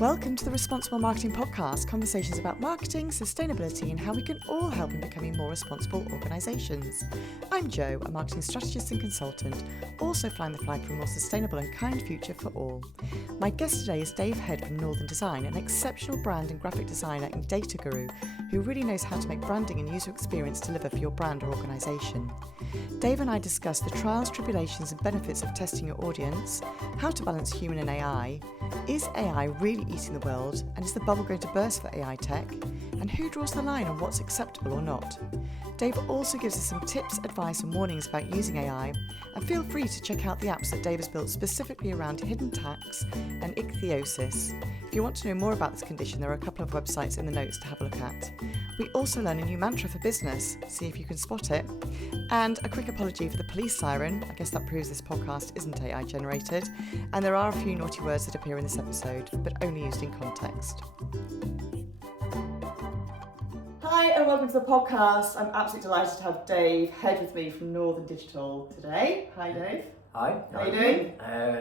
Welcome to the Responsible Marketing Podcast, conversations about marketing, sustainability, and how we can all help in becoming more responsible organisations. I'm Jo, a marketing strategist and consultant, also flying the flag for a more sustainable and kind future for all. My guest today is Dave Head from Northern Design, an exceptional brand and graphic designer and data guru who really knows how to make branding and user experience deliver for your brand or organisation. Dave and I discuss the trials, tribulations and benefits of testing your audience, how to balance human and AI, is AI really eating the world, and is the bubble going to burst for AI tech, and who draws the line on what's acceptable or not. Dave also gives us some tips, advice and warnings about using AI, and feel free to check out the apps that Dave has built specifically around hidden tax and ichthyosis. If you want to know more about this condition, there are a couple of websites in the notes to have a look at. We also learn a new mantra for business, see if you can spot it, and a quick apology for the police siren. I guess that proves this podcast isn't AI generated, and there are a few naughty words that appear in this episode, but only used in context. Hi and welcome to the podcast. I'm absolutely delighted to have Dave Head with me from Northern Digital today. Hi Dave. Hi. How are you doing?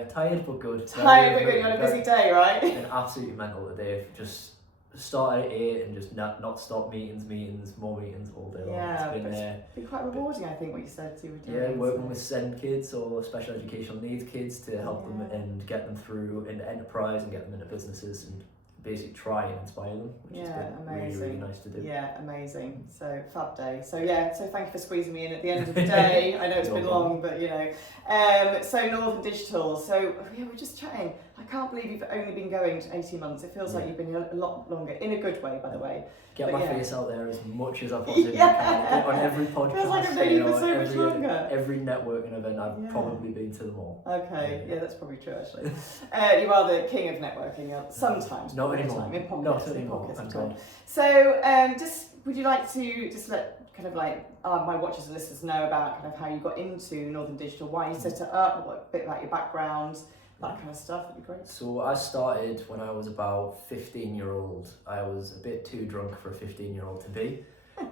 Tired but good. Tired but good. You had a busy day, right? Been absolutely mental today. Just started at 8 and just not stop meetings, more meetings all day long. Yeah, it's been quite rewarding, I think, what you said you were doing. Yeah, working with SEND kids or special educational needs kids to help them and get them through into enterprise and get them into businesses and basically try and inspire them, which has been amazing. really nice to do. Yeah, amazing. So fab day. So thank you for squeezing me in at the end of the day. I know it's been long, but so Northern Digital. So we're just chatting. I can't believe you've only been going to 18 months. It feels like you've been here a lot longer, in a good way, by the way. Get my face out there as much as I possibly can. On every podcast. Feels like I've known you for so much longer. Every networking event, I've probably been to them all. Okay, yeah, that's probably true actually. You are the king of networking, sometimes. Not anymore. In pockets, Not anymore. Thank God. So, would you like to just let kind of like my watchers and listeners know about kind of how you got into Northern Digital, why you set it up, a bit about your background, that kind of stuff? That'd be great. So I started when I was about 15-year-old. I was a bit too drunk for a 15-year-old to be.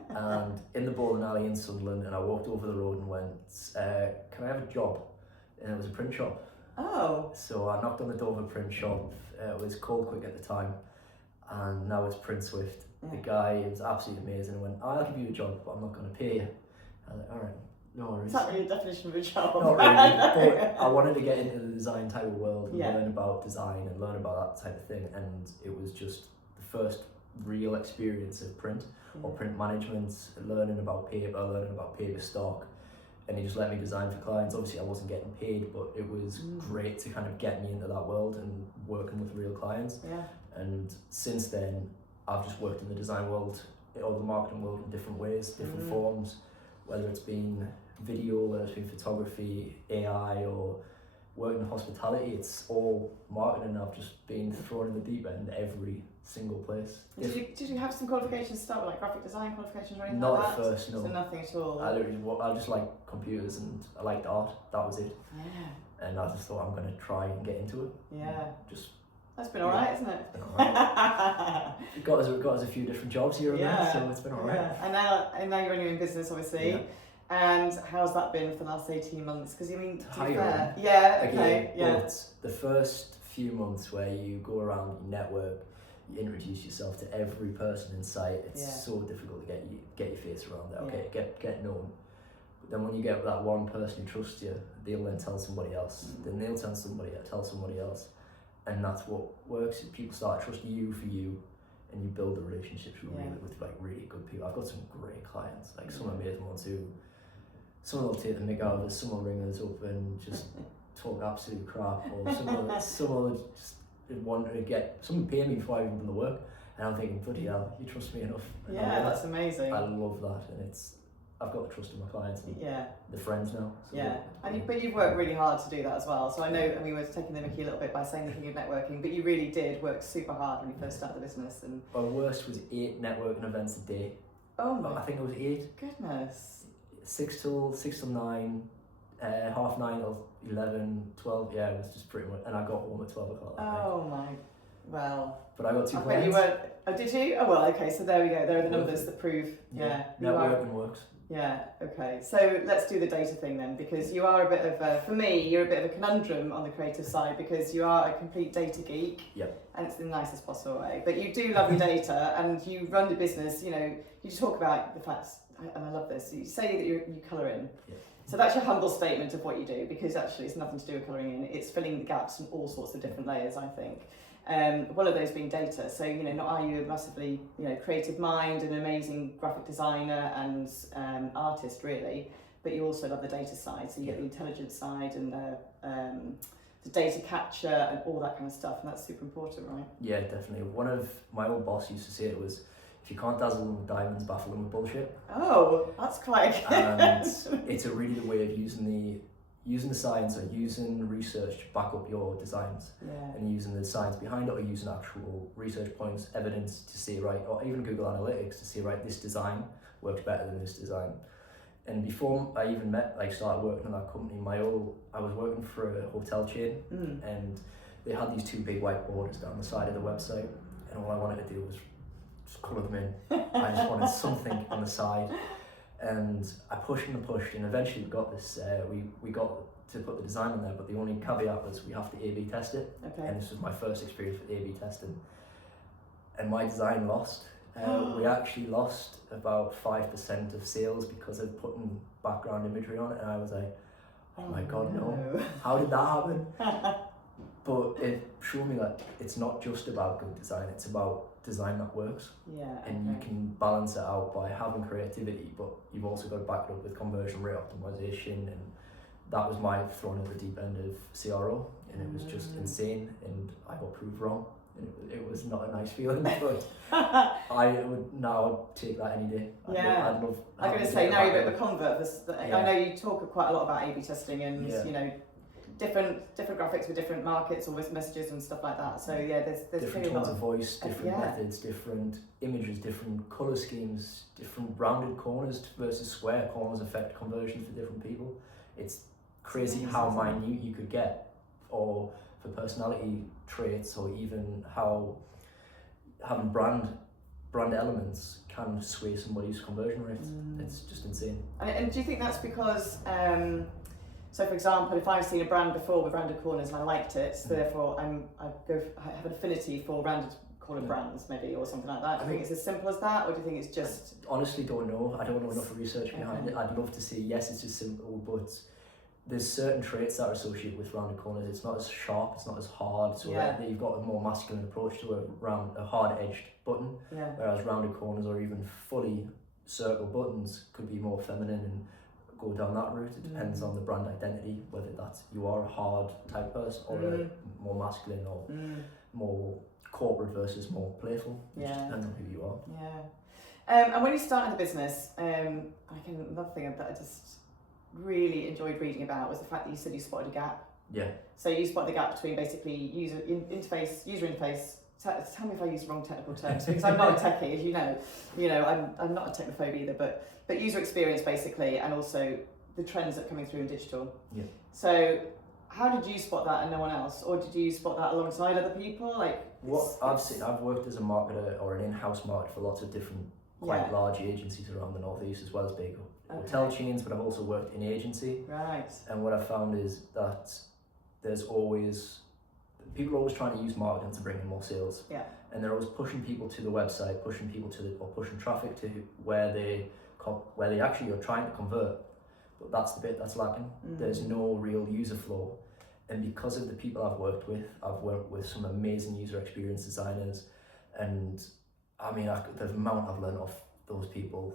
And in the bowling alley in Sunderland, and I walked over the road and went, can I have a job? And it was a print shop. Oh. So I knocked on the door of a print shop. It was Cold Quick at the time, and now it's Print Swift. The guy was absolutely amazing and went, I'll give you a job, but I'm not going to pay you. I was like, alright, no worries. Is that really a definition of a job? Not really, but I wanted to get into the design type of world and learn about design and learn about that type of thing, and it was just the first real experience of print or print management, learning about paper stock, and he just let me design for clients. Obviously I wasn't getting paid, but it was great to kind of get me into that world and working with real clients. And since then I've just worked in the design world or the marketing world in different ways, different forms, whether it's been video, whether it's been photography, AI, or working in hospitality. It's all marketing. I've just been thrown in the deep end every single place. Did you have some qualifications to start with, like graphic design qualifications or anything Not like at that? first, no. So nothing at all? I just like computers and I liked art. That was it. Yeah. And I just thought I'm going to try and get into it. Yeah. Just. That's been alright, isn't it? It's been alright. It got us a few different jobs here and there, so it's been alright. Yeah. And now you're on your own business, obviously. Yeah. And how's that been for the last 18 months? Because to be fair, But the first few months where you go around, you network, you introduce yourself to every person in sight, it's so difficult to get your face around there. Okay, get known. But then when you get that one person who trusts you, they'll then tell somebody else. Then they'll tell somebody else. And that's what works. People start trusting you for you, and you build the relationships with really good people. I've got some great clients, like some amazing ones who, some will take the mick out of us, some will ring us up and just talk absolute crap, or some will just want to get, some pay me before I even done the work, and I'm thinking, bloody hell, you trust me enough. Yeah, that's amazing. I love that, and I've got the trust of my clients and the friends now. So but you've worked really hard to do that as well. So I know, and we were taking the mickey a little bit by saying the thing of networking, but you really did work super hard when you first started the business. And my worst was 8 networking events a day. Oh my! I think it was 8. Goodness. 6 till 9, 9:30 till 11, 12. Yeah, it was just pretty much. And I got home at 12 o'clock. Oh my! Well. But I got 2 clients. clients. You were. Oh, did you? Oh well. Okay. So there we go. There are the numbers that prove. Networking works. Yeah, okay. So let's do the data thing then, because you are a bit of for me, you're a bit of a conundrum on the creative side because you are a complete data geek. Yep. And it's in the nicest possible way. But you do love your data and you run the business, you know, you talk about the facts, and I love this. You say that you colour in. Yep. So that's your humble statement of what you do, because actually it's nothing to do with colouring in, it's filling the gaps in all sorts of different layers, I think. One of those being data. So, you know, not are you a massively, you know, creative mind, an amazing graphic designer and artist really, but you also love the data side. So you get the intelligence side and the data capture and all that kind of stuff, and that's super important, right? Yeah, definitely. One of my old boss used to say it was, if you can't dazzle them with diamonds, baffle them with bullshit. Oh, that's quite And it's a really good way of using the science or using research to back up your designs, and using the science behind it, or using actual research points, evidence to see, right, or even Google Analytics to see, right, this design works better than this design. And before I even started working on that company, I was working for a hotel chain, and they had these two big white borders down the side of the website, and all I wanted to do was just colour them in. I just wanted something on the side. And I pushed and pushed, and eventually we got this. We got to put the design on there, but the only caveat was we have to A/B test it. Okay. And this was my first experience with A/B testing, and my design lost. We actually lost about 5% of sales because of putting background imagery on it, and I was like, "Oh my God, no! How did that happen?" But it showed me that it's not just about good design; it's about design that works. And you can balance it out by having creativity, but you've also got to back it up with conversion rate optimization, and that was my thrown at the deep end of CRO, and it was just insane, and I got proved wrong, and it was not a nice feeling, but I would now take that any day. I'd love. I'm going to say now you're a bit of a convert. I know you talk quite a lot about A/B testing and you know, different graphics with different markets or with messages and stuff like that. So yeah, there's different tones of voice, different methods, different images, different colour schemes, different rounded corners versus square corners affect conversions for different people. It's crazy how minute you could get, or for personality traits, or even how having brand elements can sway somebody's conversion rate. It's just insane. And do you think that's because so for example, if I've seen a brand before with rounded corners and I liked it, so therefore I have an affinity for rounded corner brands maybe, or something like that. Do you think it's as simple as that, or do you think it's just... I honestly don't know. I don't know enough research behind it. I'd love to say yes, it's as simple, but there's certain traits that are associated with rounded corners. It's not as sharp, it's not as hard, so you've got a more masculine approach to a hard-edged button, whereas rounded corners or even fully circle buttons could be more feminine and go down that route. It depends on the brand identity, whether that's you are a hard type person or a more masculine or more corporate versus more playful. It just depends on who you are. And when you started the business, another thing that I just really enjoyed reading about was the fact that you said you spotted a gap. So you spotted the gap between basically user interface. Tell me if I use the wrong technical terms, because I'm not a techie, as you know. I'm not a technophobe either, but user experience basically, and also the trends that are coming through in digital. So how did you spot that and no one else, or did you spot that alongside other people? I've worked as a marketer or an in-house marketer for lots of different quite large agencies around the northeast, as well as big hotel chains, but I've also worked in agency. And what I've found is that people are always trying to use marketing to bring in more sales. And they're always pushing people to the website, pushing traffic to where they actually are trying to convert. But that's the bit that's lacking. There's no real user flow. And because of the people I've worked with some amazing user experience designers, and I mean, the amount I've learned off those people,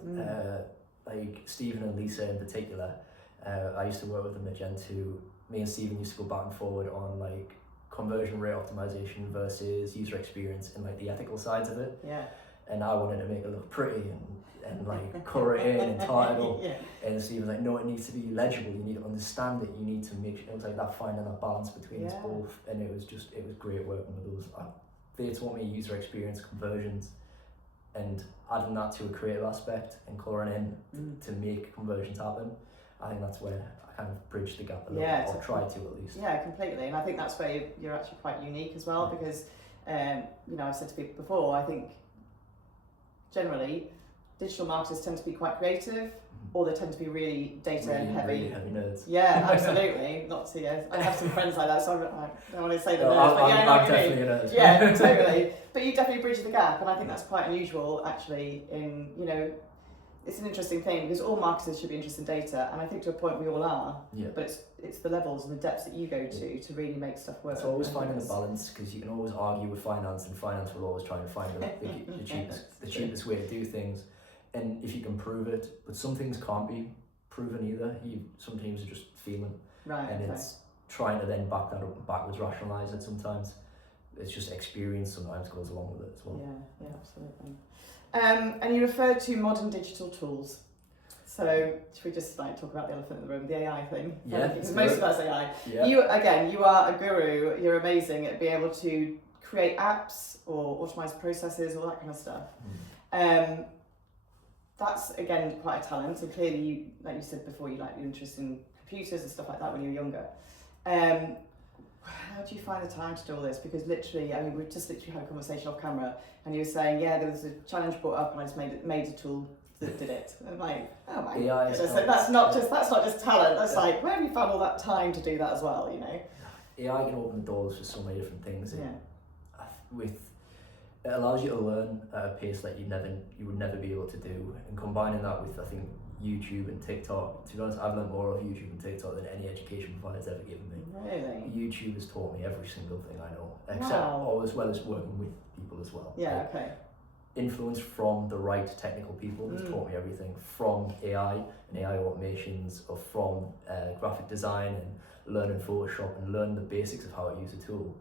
like Stephen and Lisa in particular. I used to work with them at Gen 2. Me and Stephen used to go back and forward on like conversion rate optimization versus user experience and like the ethical sides of it. And I wanted to make it look pretty and like colour it in and tie it up. And Steve was like, no, it needs to be legible. You need to understand it. You need to make sure. It was like that finding that balance between us both. And it was great working with those. They taught me user experience, conversions, and adding that to a creative aspect and colouring in to make conversions happen. I think that's where I kind of bridged the gap a little bit, or try to at least. Yeah, completely. And I think that's where you're actually quite unique as well, because I've said to people before, I think generally digital marketers tend to be quite creative, or they tend to be really data heavy. Really heavy nerds. Yeah, absolutely. Not to, yeah. I have some friends like that, so I don't want to say the No, nerds, but yeah, I know I'm what you mean. definitely a nerd. Yeah, totally. But you definitely bridge the gap, and I think that's quite unusual, actually. In it's an interesting thing because all marketers should be interested in data, and I think to a point we all are. Yeah. But it's the levels and the depths that you go to really make stuff work. It's always finding the balance, because you can always argue with finance, and finance will always try and find the cheapest way to do things, and if you can prove it. But some things can't be proven either. Some teams are just feeling, right, and it's trying to then back that up and backwards rationalise it sometimes. It's just experience sometimes goes along with it as well. Yeah, absolutely. And you referred to modern digital tools. So should we just talk about the elephant in the room, the AI thing? Yeah, because most of us AI. Yeah. You are a guru. You're amazing at being able to create apps or automate processes, all that kind of stuff. That's again quite a talent. And clearly, you, like you said before, you're interested in computers and stuff like that when you were younger. How do you find the time to do all this? Because literally, we've just literally had a conversation off camera, and you were saying, there was a challenge brought up, and I just made a tool that did it. And I'm like, oh my goodness! So that's not just talent. That's where have you found all that time to do that as well? AI can open the doors for so many different things. It allows you to learn at a pace that you would never be able to do, and combining that with, I think, YouTube and TikTok. To be honest, I've learned more of YouTube and TikTok than any education provider's ever given me. Really? YouTube has taught me every single thing I know, except as well as working with people as well. Yeah, okay. Influence from the right technical people has taught me everything, from AI and AI automations, or from graphic design and learning Photoshop and learning the basics of how to use a tool.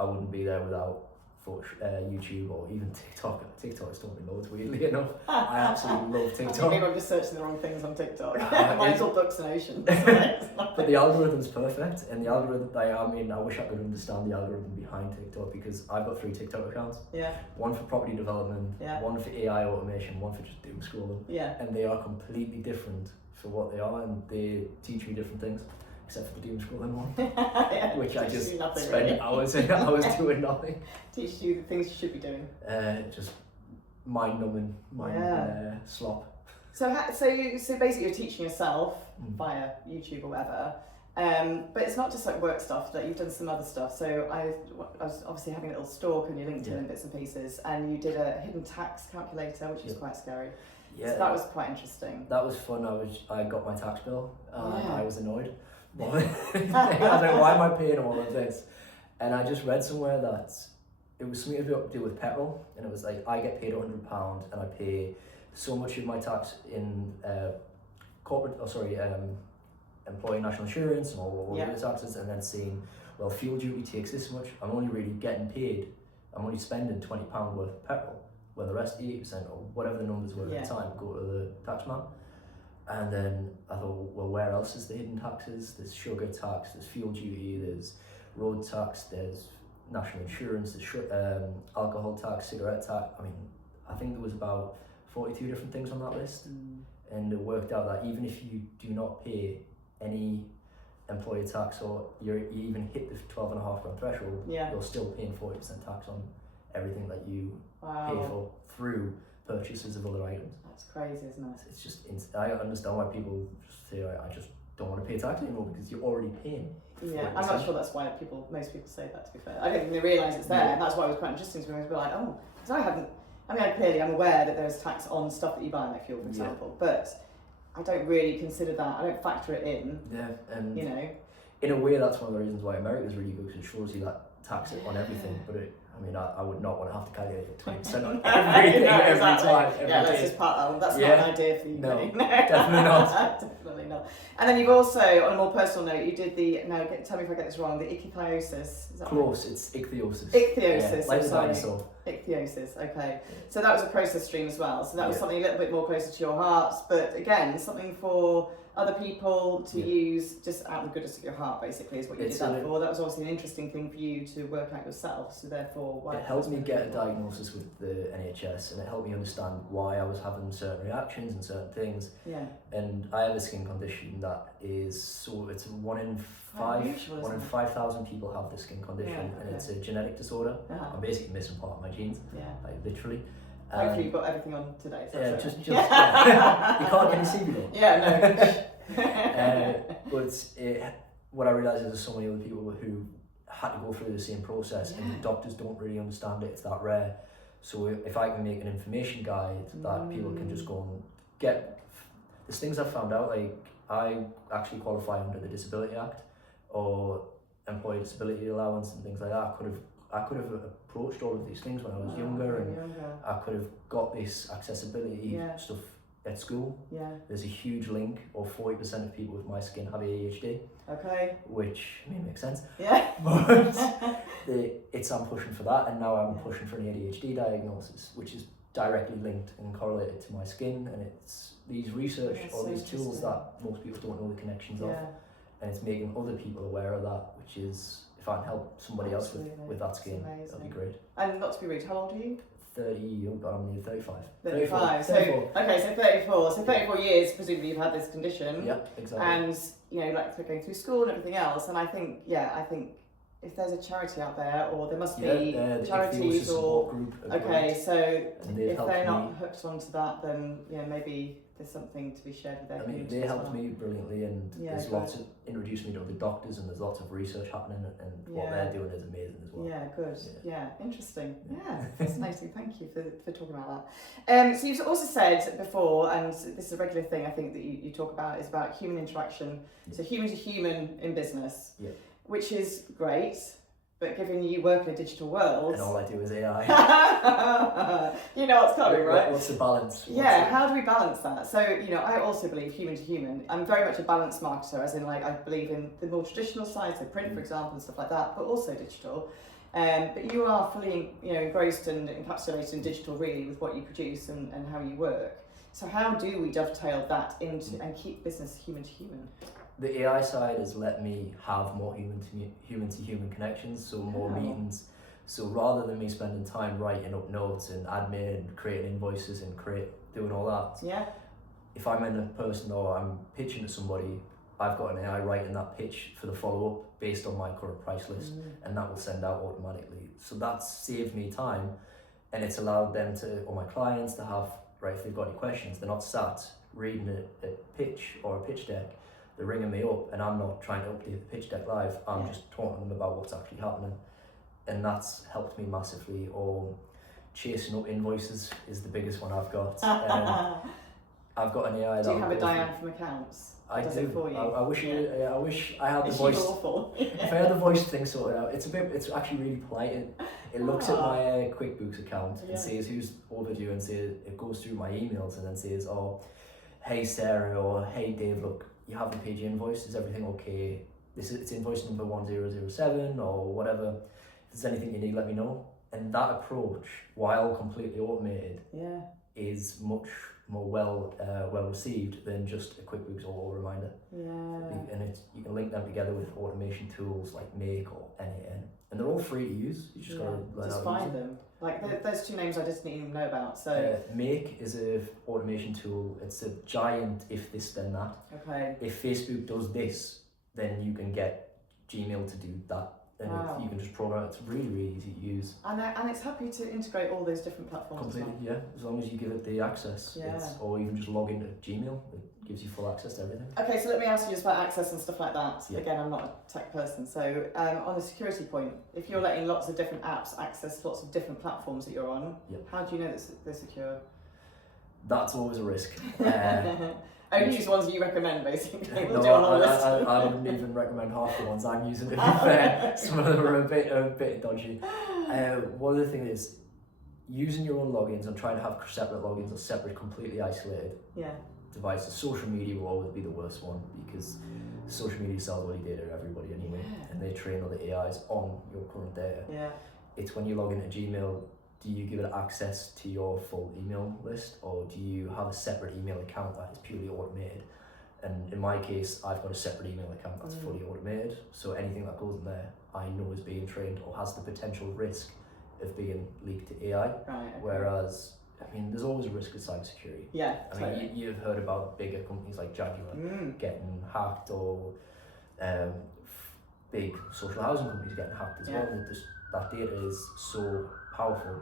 I wouldn't be there without YouTube or even TikTok. TikTok has taught me loads, weirdly enough. I absolutely love TikTok. Maybe I'm just searching the wrong things on TikTok. Mine's all ducks and oceans. But the algorithm's perfect, and the algorithm, I wish I could understand the algorithm behind TikTok, because I've got 3 TikTok accounts. Yeah. One for property development, one for AI automation, one for just doom scrolling. Yeah. And they are completely different for what they are, and they teach me different things. Except for the doom scrolling one, which I just spend hours and hours doing nothing. Teach you the things you should be doing. Just mind-numbing, slop. So basically you're teaching yourself via YouTube or whatever, but it's not just work stuff, that you've done some other stuff. So I was obviously having a little stalk on your LinkedIn and bits and pieces, and you did a hidden tax calculator, which is quite scary. Yeah. So that was quite interesting. That was fun. I got my tax bill, and I was annoyed. I don't know, why am I paying all of this? And I just read somewhere that it was something to do with petrol, and it was I get paid £100 and I pay so much of my tax in employee national insurance and all the taxes, and then saying, well, fuel duty takes this much, I'm only really getting paid, I'm only spending £20 worth of petrol, when the rest 80% or whatever the numbers were at the time go to the tax man. And then I thought, well, where else is the hidden taxes? There's sugar tax, there's fuel duty, there's road tax, there's national insurance, there's alcohol tax, cigarette tax. I think there was about 42 different things on that list. And it worked out that even if you do not pay any employer tax, or you even hit the 12.5 grand threshold, you're still paying 40% tax on everything that you pay for through purchases of other items. That's crazy, isn't it? It's just, I understand why people just say, I just don't want to pay tax anymore, because you're already paying. Yeah, I'm not sure that's why most people say that, to be fair. I don't think they realise it's there, and that's why it was quite interesting to me. I was like, because I'm aware that there's tax on stuff that you buy, like fuel, for example, but I don't really consider that, I don't factor it in. Yeah, and in a way that's one of the reasons why America's really good, because it shows you that tax on everything, but I would not want to have to calculate 20% on everything every time. Let's just part that one. That's not an idea for you. No, definitely not. Definitely not. And then you've also, on a more personal note, you did tell me if I get this wrong, the ichthyosis. Is that close? Right? It's ichthyosis. Ichthyosis, like the dinosaur. Ichthyosis, okay. So that was a process stream as well. So that was something a little bit more closer to your heart, but again, something for other people to use just out of the goodness of your heart, basically, is what you did that for. That was obviously an interesting thing for you to work out yourself, so therefore... It helped me get a diagnosis with the NHS, and it helped me understand why I was having certain reactions and certain things. Yeah. And I have a skin condition that is, it's 1 in 5,000 people have this skin condition, and it's a genetic disorder. I'm basically missing part of my genes, literally. Hopefully you've got everything on today. So yeah, just you can't get a CV. Yeah, no. But what I realise is there's so many other people who had to go through the same process, and the doctors don't really understand it. It's that rare. So if I can make an information guide that people can just go and get, there's things I've found out, like I actually qualify under the Disability Act or Employee Disability Allowance and things like that. I could have approached all of these things when I was younger, and I could have got this accessibility stuff at school. Yeah. There's a huge link, or 40% of people with my skin have ADHD. Okay. Which, I mean, makes sense. Yeah. But I'm pushing for that, and now I'm pushing for an ADHD diagnosis, which is directly linked and correlated to my skin, and it's these research or so these tools that most people don't know the connections of, and it's making other people aware of that, which is, if I can help somebody else with that skin, that'd be great. And not to be rude, how old are you? 30, oh God, I'm nearly 35. 35. 34. Okay, so 34. So 34 years, presumably you've had this condition. Yeah, exactly. And, you know, like going through school and everything else. And I think if there's a charity out there, or there must be charities or group. Okay, so if they're not me hooked onto that, then maybe there's something to be shared with their community. They helped me brilliantly, and there's lots of introduced me to other doctors, and there's lots of research happening, and what they're doing is amazing as well. Yeah, good. Yeah, interesting. Yeah, fascinating. Thank you for talking about that. So you've also said before, and this is a regular thing I think that you talk about, is about human interaction. So human to human in business, which is great. But given you work in a digital world, and all I do is AI, you know what's coming, right? What's the balance? How do we balance that? So, I also believe human to human. I'm very much a balanced marketer, as in, like, I believe in the more traditional side, so print, for example, and stuff like that, but also digital. But you are fully, engrossed and encapsulated in digital, really, with what you produce and how you work. So how do we dovetail that into and keep business human to human? The AI side has let me have more human to human connections, so more meetings. So rather than me spending time writing up notes and admin, creating invoices and doing all that, if I'm in a person or I'm pitching to somebody, I've got an AI writing that pitch for the follow-up based on my current price list, and that will send out automatically. So that's saved me time, and it's allowed them to, or my clients to have, if they've got any questions, they're not sat reading a pitch or a pitch deck. They're ringing me up, and I'm not trying to update the pitch deck live. I'm just talking to them about what's actually happening, and that's helped me massively. Or chasing up invoices is the biggest one I've got. I've got an AI. Do you have a Diane from accounts? I do. It for you? I wish I had the voice. Is she awful? If I had the voice thing sorted out, it's actually really polite. It looks at my QuickBooks account and says who's overdue, and it goes through my emails and then says, oh, hey Sarah, or hey Dave, look, you haven't paid your invoice, is everything okay? It's invoice number 1007 or whatever. If there's anything you need, let me know. And that approach, while completely automated, is much more well received than just a QuickBooks or reminder. And you can link them together with automation tools like Make or NAN, and they're all free to use. You just gotta learn how to find use them. Like those two names I just didn't even know about. So Make is a automation tool. It's a giant if this then that. Okay. If Facebook does this, then you can get Gmail to do that. And you can just program it. It's really, really easy to use. And it's happy to integrate all those different platforms. Completely, as long as you give it the access. Or even just log into Gmail. It gives you full access to everything. Okay, so let me ask you just about access and stuff like that. Again, I'm not a tech person. So on the security point, if you're letting lots of different apps access lots of different platforms that you're on, how do you know that they're secure? That's always a risk. Only use the ones you recommend, basically. I wouldn't even recommend half the ones I'm using, to be fair. Some of them are a bit dodgy. One of the things is using your own logins and trying to have separate logins or separate, completely isolated devices. Social media will always be the worst one, because social media sells all your data to everybody anyway, and they train other AIs on your current data. It's when you log into Gmail, do you give it access to your full email list, or do you have a separate email account that is purely automated? And in my case, I've got a separate email account that's fully automated, so anything that goes in there I know is being trained or has the potential risk of being leaked to AI. Whereas, I mean, there's always a risk of cybersecurity. I mean, you've heard about bigger companies like Jaguar getting hacked, or big social housing companies getting hacked as well. That data is so powerful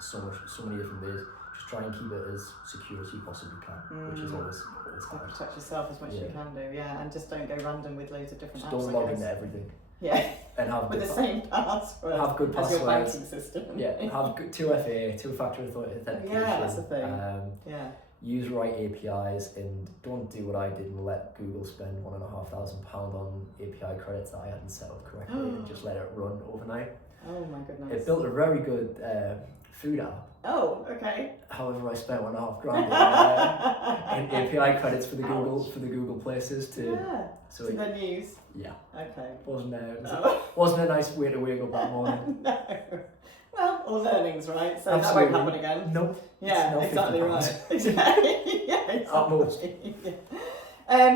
so many different ways. Just try and keep it as secure as you possibly can, which is always hard. Protect yourself as much as you can do, and just don't go random with loads of different just apps. Don't log into everything. Yeah. And have with the same password. Have good passwords. As your banking system. Yeah. Have good 2FA, two-factor authentication. Yeah, that's the thing. Use right APIs, and don't do what I did and let Google spend £1,500 on API credits that I hadn't set up correctly and just let it run overnight. Oh my goodness. It built a very good food app. Oh, okay. However, I spent £1,500 in API credits for the Google places to to then use. Yeah. Okay. Wasn't a nice way to wake up that morning. No. Well, all learnings, right? So Absolutely. that won't happen again. Nope. Yeah, exactly right. Exactly. Yeah, exactly. At most.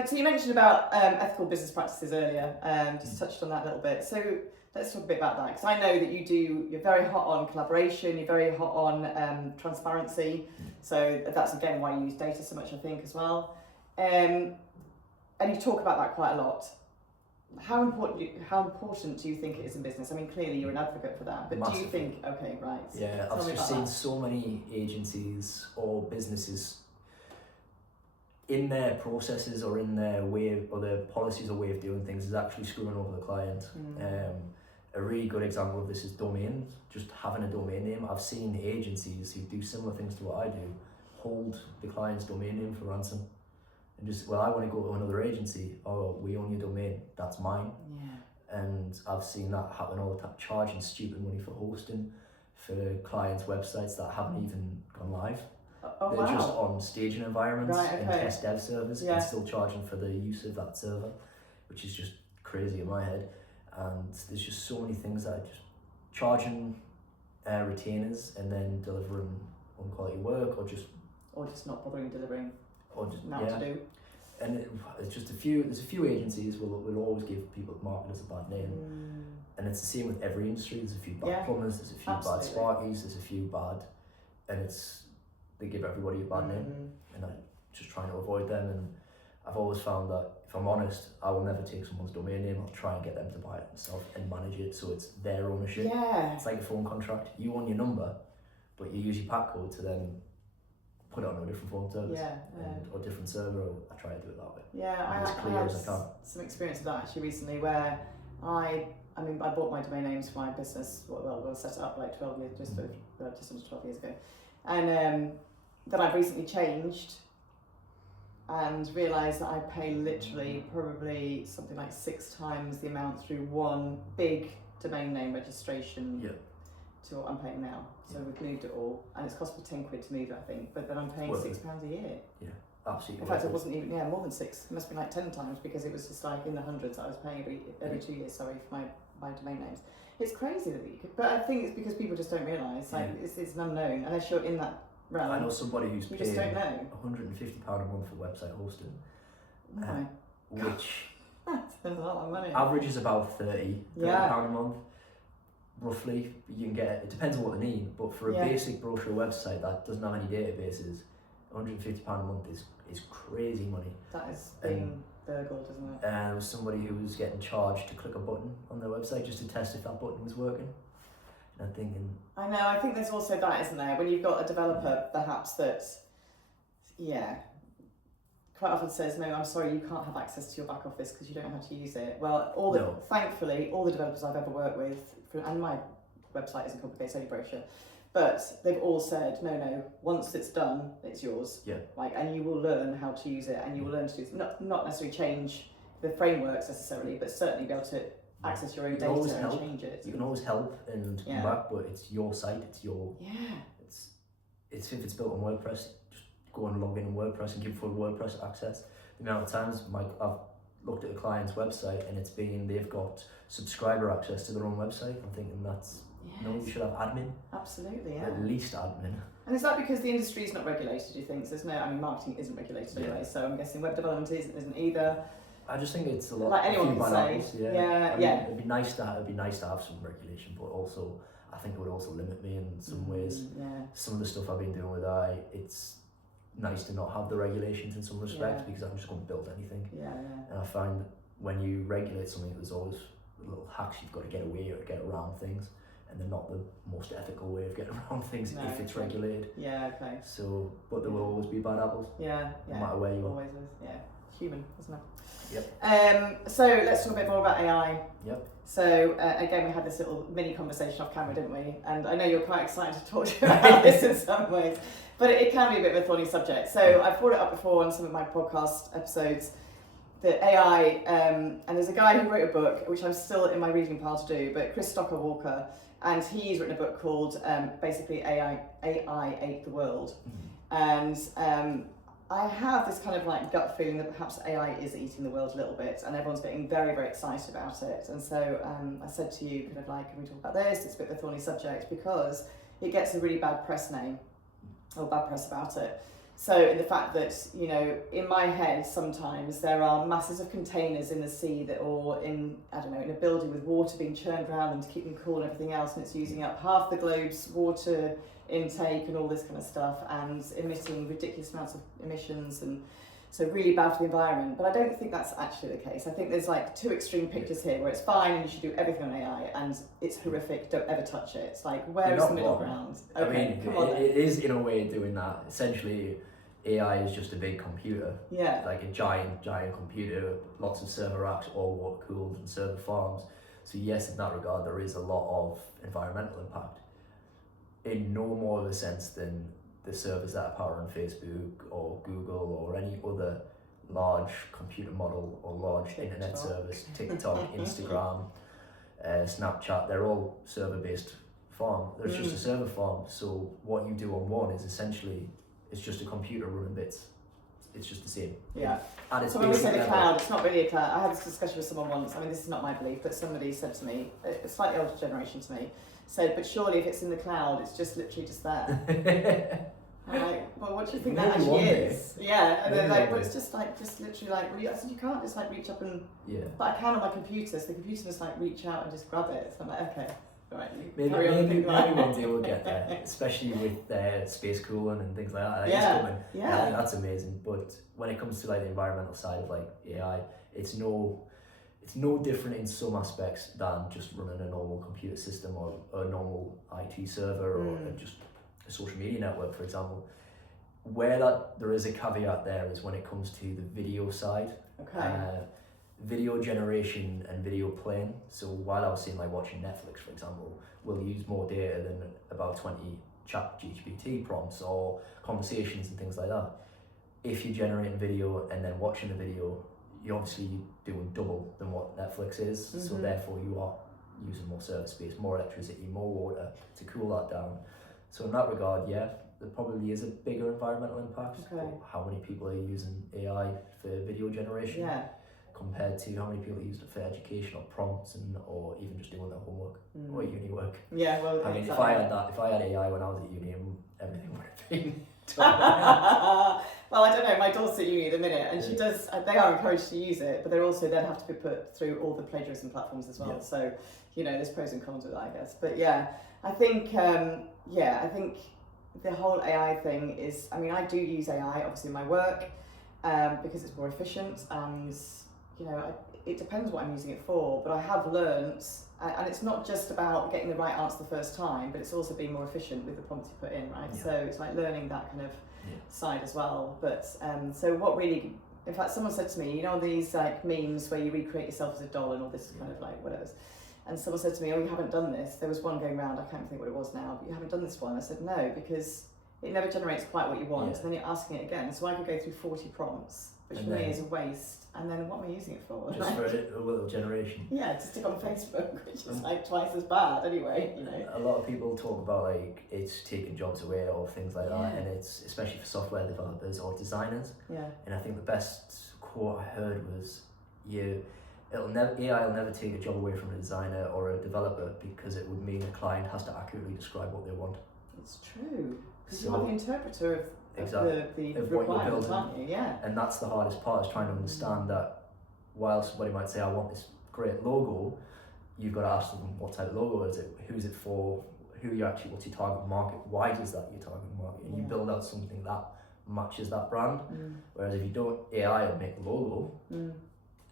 So you mentioned about ethical business practices earlier. Just touched on that a little bit. So let's talk a bit about that, because I know that you're very hot on collaboration, you're very hot on transparency. So that's again why you use data so much, I think, as well. And you talk about that quite a lot. How important do you think it is in business? I mean, clearly you're an advocate for that, but Massively. Do you think, okay, right. Yeah, I've just seen so many agencies or businesses in their processes or in their way or their policies or way of doing things is actually screwing over the client. A really good example of this is domains, just having a domain name. I've seen agencies who do similar things to what I do hold the client's domain name for ransom. And just, well, I want to go to another agency. Oh, we own your domain. That's mine. Yeah. And I've seen that happen all the time, charging stupid money for hosting for clients' websites that haven't even gone live. They're just on staging environments and test dev servers and still charging for the use of that server, which is just crazy in my head. And there's just so many things that are just charging retainers and then delivering unquality work or just not bothering delivering. Or just to do. And it's just there's a few agencies will always give people marketers a bad name. And it's the same with every industry. There's a few bad plumbers, there's a few bad sparkies, there's a few bad, and they give everybody a bad name, and I'm just trying to avoid them. And I've always found that if I'm honest, I will never take someone's domain name. I'll try and get them to buy it themselves and manage it so it's their ownership. Yeah. It's like a phone contract. You own your number, but you use your PAC code to then put it on a different phone service or different server. Or I try to do it that way. Yeah, I had some experience of that actually recently, where I bought my domain names for my business. Well, set it up like 12 years, just under 12 years ago, and then I've recently changed and realised that I pay literally probably something like 6 times the amount through one big domain name registration. Yeah. To what I'm paying now. So we've moved it all, and it's cost me £10 to move it, I think, but then I'm paying £6 a year. Yeah, absolutely. In fact, it wasn't even, more than 6. It must be like 10 times, because it was just like in the hundreds I was paying every 2 years, for my domain names. It's crazy that you could, but I think it's because people just don't realise, it's an unknown, unless you're in that realm. I know somebody who's paying just don't know. £150 a month for website hosting, which that's a lot of money. Average is about £30 a month. Roughly, you can get, it depends on what they need, but for a basic brochure website that doesn't have any databases, £150 a month is crazy money. That is being burgled, isn't it? And there was somebody who was getting charged to click a button on their website just to test if that button was working. And I'm thinking... I know, I think there's also that, isn't there? When you've got a developer, perhaps, that, quite often says, no, I'm sorry, you can't have access to your back office because you don't know how to use it. Well, thankfully, all the developers I've ever worked with, and my website isn't complicated, it's only brochure, but they've all said, no, once it's done, it's yours. Yeah. And you will learn how to use it, and you will learn to do not necessarily change the frameworks necessarily, but certainly be able to access your own data and change it. You can always help and come back, but it's your site, it's your... Yeah. It's if it's built on WordPress, just go and log in on WordPress and give full WordPress access. The amount of times I've looked at a client's website and they've got subscriber access to their own website. I'm thinking no, you should have admin. Absolutely, yeah. At least admin. And is that because the industry is not regulated, do you think? So marketing isn't regulated anyway, so I'm guessing web development isn't either. I just think it's a lot. Like anyone can say. It'd be nice to have some regulation, but also I think it would also limit me in some ways. Yeah. Some of the stuff I've been doing with it's nice to not have the regulations in some respects because I'm just going to build anything. Yeah. And I find when you regulate something, there's always little hacks you've got to get away or get around things. and they're not the most ethical way of getting around things if it's regulated. Yeah, okay. So, but there will always be bad apples. Yeah, no matter where you are. Always is, yeah. Human, isn't it? Yep. So let's talk a bit more about AI. Yep. So again, we had this little mini conversation off camera, didn't we? And I know you're quite excited to talk to you about this in some ways, but it can be a bit of a thorny subject. So I've brought it up before on some of my podcast episodes, that AI, and there's a guy who wrote a book, which I'm still in my reading pile to do, but Chris Stocker-Walker, and he's written a book called basically AI Ate the World. And I have this kind of like gut feeling that perhaps AI is eating the world a little bit, and everyone's getting very, very excited about it. And so I said to you, kind of like, can we talk about this? It's a bit of a thorny subject because it gets a really bad press name, or bad press about it. So in the fact that, you know, in my head sometimes there are masses of containers in the sea that, or in, I don't know, in a building with water being churned around them to keep them cool and everything else, and it's using up half the globe's water intake and all this kind of stuff, and emitting ridiculous amounts of emissions, and so really bad for the environment. But I don't think that's actually the case. I think there's like two extreme pictures here, where it's fine and you should do everything on AI, and it's horrific, don't ever touch it. It's like, where is the middle ground? Okay, I mean, it is in a way doing that. Essentially, AI is just a big computer. Yeah. Like a giant computer, lots of server racks, all water cooled, and server farms. So yes, in that regard, there is a lot of environmental impact. In no more of a sense than the servers that are powering Facebook or Google or any other large computer model or large internet service, TikTok, Instagram, Snapchat, they're all server-based farm. There's just a server farm. So what you do on one is essentially, it's just a computer running bits. It's just the same. Yeah. And so when we say the cloud, it's not really a cloud. I had this discussion with someone once. I mean, this is not my belief, but somebody said to me, a slightly older generation to me, said, but surely if it's in the cloud, it's just literally just there. I'm like, well, what do you think that actually is? Yeah, and they're like, well, it's just literally like, I said, you can't just like reach up and, but I can on my computer, so the computer just like reach out and just grab it. So I'm like, okay. Right, maybe one day we'll get there, especially with space cooling and things like that. I think that's amazing. But when it comes to like the environmental side of like AI, it's no different in some aspects than just running a normal computer system or a normal IT server or just a social media network, for example. Where there is a caveat there is when it comes to the video side. Okay. Video generation and video playing. So while I was saying like watching Netflix, for example, will use more data than about 20 ChatGPT prompts or conversations and things like that. If you're generating video and then watching the video, you're obviously doing double than what Netflix is. So therefore you are using more server space, more electricity, more water to cool that down. So in that regard, yeah, there probably is a bigger environmental impact. Okay. How many people are using AI for video generation? Yeah. Compared to how many people use it for education or prompts or even just doing their homework or uni work. Yeah, well, I mean, exactly. if I had AI when I was at uni, everything would have been well, I don't know, my daughter's at uni at the minute, and she does, they are encouraged to use it, but they also then have to be put through all the plagiarism platforms as well. So, you know, there's pros and cons with that, I guess. But yeah, I think the whole AI thing is, I mean, I do use AI obviously in my work because it's more efficient, and you know, it depends what I'm using it for, but I have learnt, and it's not just about getting the right answer the first time, but it's also being more efficient with the prompts you put in, right? So it's like learning that kind of side as well. But so what really, in fact, someone said to me, you know, these like memes where you recreate yourself as a doll and all this kind of like whatever. And someone said to me, oh, you haven't done this. There was one going around, I can't think what it was now, but you haven't done this one. I said, no, because it never generates quite what you want, and then you're asking it again. So I could go through 40 prompts, which for me is a waste. And then what am I using it for? Just for a little generation. Yeah, to stick on Facebook, which is like twice as bad anyway, you know. A lot of people talk about like it's taking jobs away or things like that, and it's especially for software developers or designers. Yeah. And I think the best quote I heard was, AI will never take a job away from a designer or a developer, because it would mean a client has to accurately describe what they want. It's true. Because you are the interpreter of the of requirements, aren't you? Yeah. And that's the hardest part, is trying to understand that while somebody might say, I want this great logo, you've got to ask them what type of logo is it, who's it for, what's your target market, why does that your target market, and you build out something that matches that brand. Whereas if you don't, AI will make the logo, and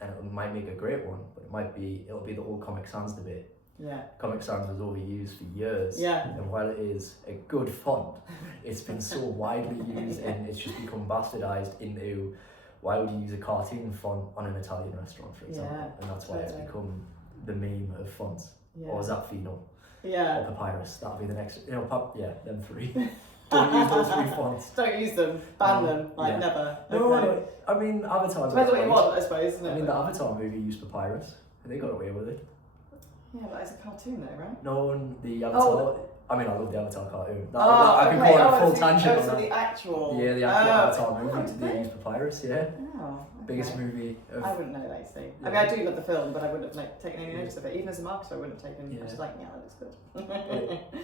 it might make a great one, but it'll be the whole Comic Sans debate. Yeah. Comic Sans was overused for years. Yeah. And while it is a good font, it's been so widely used and it's just become bastardized into, why would you use a cartoon font on an Italian restaurant, for example? Yeah, And that's why it's become the meme of fonts. Yeah. Or Zapfino. Yeah. Or Papyrus. That'll be the next, them three. Don't use those 3 fonts. Don't use them. Ban them. Never. No, I mean, Avatar. Depends what you want, I suppose, isn't it? I mean, the Avatar movie used Papyrus, and they got away with it. Yeah, but it's a cartoon though, right? No, and the Avatar. I mean, I love the Avatar cartoon. I can call it a full tangent on so that. the actual... Yeah, the actual Avatar movie, they used Papyrus, yeah. Oh, okay. Biggest movie of... I wouldn't know that, you see. Yeah. I mean, I do love the film, but I wouldn't have taken any notice of it. Even as a marketer, I wouldn't have taken... I was just like, yeah, that looks good.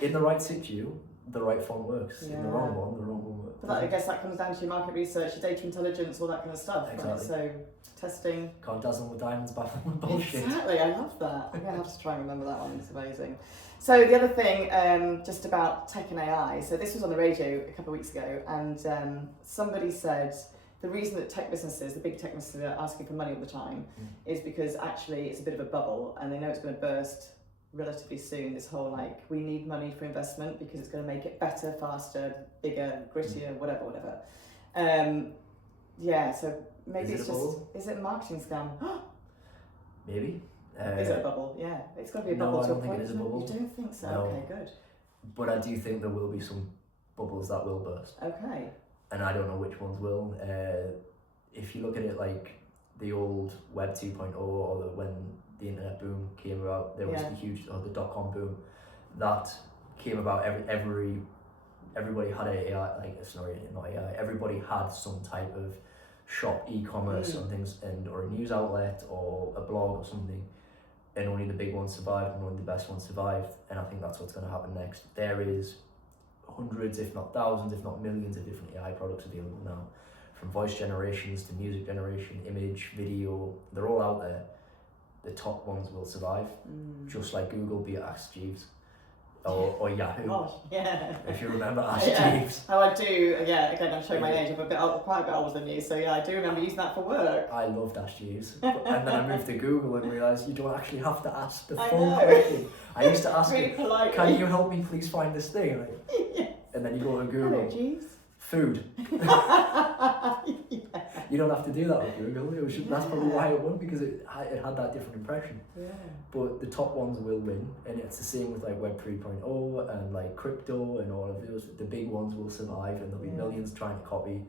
In the right situ, the right font works. In the wrong one, the wrong one works. But I guess that comes down to your market research, your data intelligence, all that kind of stuff. Exactly. Right? So, testing... Can't dazzle with diamonds, baffle with bullshit. Exactly, I love that. I'm going to have to try and remember that one, it's amazing. So the other thing, just about tech and AI, so this was on the radio a couple of weeks ago, and somebody said the reason that tech businesses, the big tech businesses are asking for money all the time is because actually it's a bit of a bubble and they know it's going to burst relatively soon, this whole we need money for investment because it's going to make it better, faster, bigger, grittier, whatever. So maybe is it a marketing scam? Maybe. Is it a bubble? Yeah. It's got to be a bubble. No, I don't think it is a bubble. You don't think so? No. Okay, good. But I do think there will be some bubbles that will burst. Okay. And I don't know which ones will. If you look at it like the old Web 2.0 or when the internet boom came about, there was the huge, the dot-com boom that came about. Everybody had everybody had some type of shop, e-commerce and things, or a news outlet or a blog or something, and only the big ones survived and only the best ones survived. And I think that's what's going to happen next. There is hundreds, if not thousands, if not millions of different AI products available now, from voice generations to music generation, image, video. They're all out there. The top ones will survive, just like Google, be it Ask Jeeves or Yahoo. Gosh, yeah. If you remember Ask Jeeves. Oh, I do. Yeah, again, I'm showing my age. I'm quite a bit older than you, so yeah, I do remember using that for work. I loved Ask Jeeves, and then I moved to Google and realised you don't actually have to ask the full question. I used to ask really it, politely. Can you help me please find this thing? And then you go to Google. Hello, Jeeves. Food. You don't have to do that with Google. It was just, that's probably why it won, because it had that different impression. Yeah. But the top ones will win, and it's the same with Web 3.0 and crypto and all of those. The big ones will survive, and there'll be millions trying to copy.